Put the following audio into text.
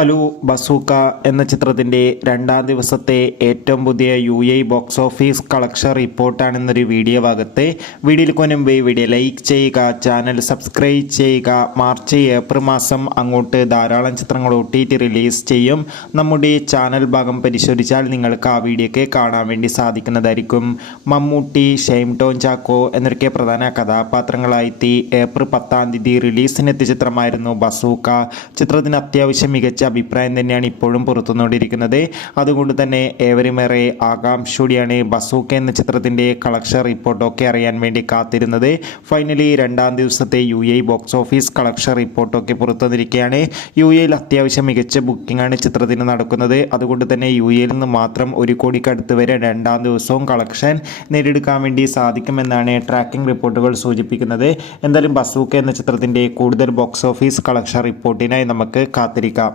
അലു bazooka എന്ന ചിത്രത്തിൻ്റെ രണ്ടാം ദിവസത്തെ ഏറ്റവും പുതിയ UAE ബോക്സ് ഓഫീസ് കളക്ഷൻ റിപ്പോർട്ടാണെന്നൊരു വീഡിയോ ഭാഗത്ത് വീഡിയോയിൽ മുൻപ് വീഡിയോ ലൈക്ക് ചെയ്യുക, ചാനൽ സബ്സ്ക്രൈബ് ചെയ്യുക. മാർച്ച് ഏപ്രിൽ മാസം അങ്ങോട്ട് ധാരാളം ചിത്രങ്ങൾ OTT റിലീസ് ചെയ്യും. നമ്മുടെ ചാനൽ ഭാഗം പരിശോധിച്ചാൽ നിങ്ങൾക്ക് ആ വീഡിയോയ്ക്ക് കാണാൻ വേണ്ടി സാധിക്കുന്നതായിരിക്കും. മമ്മൂട്ടി, ഷൈൻ ടോം ചാക്കോ എന്നൊക്കെ പ്രധാന കഥാപാത്രങ്ങളായി ഏപ്രിൽ 10-ാം തീയതി റിലീസിനെത്തിയ ചിത്രമായിരുന്നു ബസൂക്ക. ചിത്രത്തിന് അത്യാവശ്യം മികച്ച അഭിപ്രായം തന്നെയാണ് ഇപ്പോഴും പുറത്തുകൊണ്ടിരിക്കുന്നത്. അതുകൊണ്ട് തന്നെ ഏവരുമേറെ ആകാംക്ഷയോടെയാണ് ബസൂക്ക എന്ന ചിത്രത്തിൻ്റെ കളക്ഷൻ റിപ്പോർട്ടൊക്കെ അറിയാൻ വേണ്ടി കാത്തിരുന്നത്. ഫൈനലി രണ്ടാം ദിവസത്തെ UAE ബോക്സ് ഓഫീസ് കളക്ഷൻ റിപ്പോർട്ടൊക്കെ പുറത്തുവന്നിരിക്കുകയാണ്. UAEയിൽ അത്യാവശ്യം മികച്ച ബുക്കിംഗ് ആണ് ചിത്രത്തിന് നടക്കുന്നത്. അതുകൊണ്ട് തന്നെ UAEയിൽ നിന്ന് മാത്രം 1 കോടിക്കടുത്ത് വരെ രണ്ടാം ദിവസവും കളക്ഷൻ നേടിയെടുക്കാൻ വേണ്ടി സാധിക്കുമെന്നാണ് ട്രാക്കിംഗ് റിപ്പോർട്ടുകൾ സൂചിപ്പിക്കുന്നത്. എന്തായാലും ബസൂക്ക എന്ന ചിത്രത്തിൻ്റെ കൂടുതൽ ബോക്സ് ഓഫീസ് കളക്ഷൻ റിപ്പോർട്ടിനായി നമുക്ക് കാത്തിരിക്കാം.